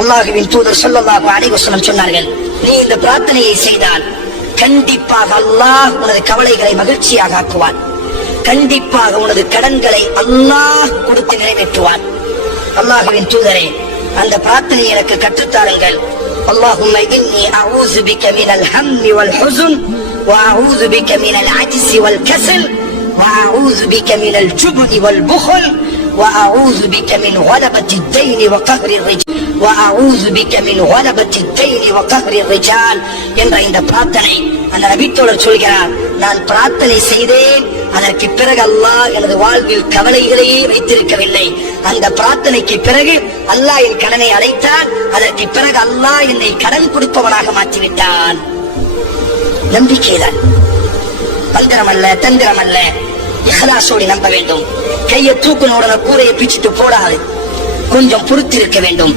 அல்லாஹுவின் தூதர் ஸல்லல்லாஹு அலைஹி வஸல்லம் சொன்னார்கள் நீ இந்த பிரார்த்தனையை செய்தால் கண்டிப்பாக அல்லாஹ் உனது கவலைகளை மகிழ்ச்சியாக ஆக்குவான் கண்டிப்பாக உனது கடன்களை அல்லாஹ் கொடுத்து நிறைவேற்றுவான் அல்லாஹுவின் தூதரே அந்த பிரார்த்தனை எனக்கு கற்றுத்தாருங்கள் اللهم إني أعوذ بك من الهم والحزن وأعوذ بك من العجز والكسل وأعوذ بك من الجبن والبخل وأعوذ بك من غلبة الدين وقهر الرجال وأعوذ بك من غلبة الدين وقهر الرجال என்ற இந்த பிரார்த்தனை அந்த நபித்தோழர் சொல்கிறார் நான் பிரார்த்தனை செய்தேன் அதற்கு பிறகு அல்லாஹ் எனது வாழ்வில் கவலைகளையே வைத்திருக்கவில்லை அந்த பிரார்த்தனைக்கு பிறகு அல்லாஹ் என் கடனை அடைத்தான் அதற்கு பிறகு அல்லாஹ் என்னை கடன் கொடுப்பவனாக மாற்றிவிட்டான் நம்பிக்கைதான் தந்திரம் அல்ல தந்திரம் அல்ல இஹ்லாசோடு நம்ப வேண்டும். கையை தூக்குன உடனே கூரையை பிச்சுட்டு போடாது. கொஞ்சம் பொறுத்திருக்க வேண்டும்.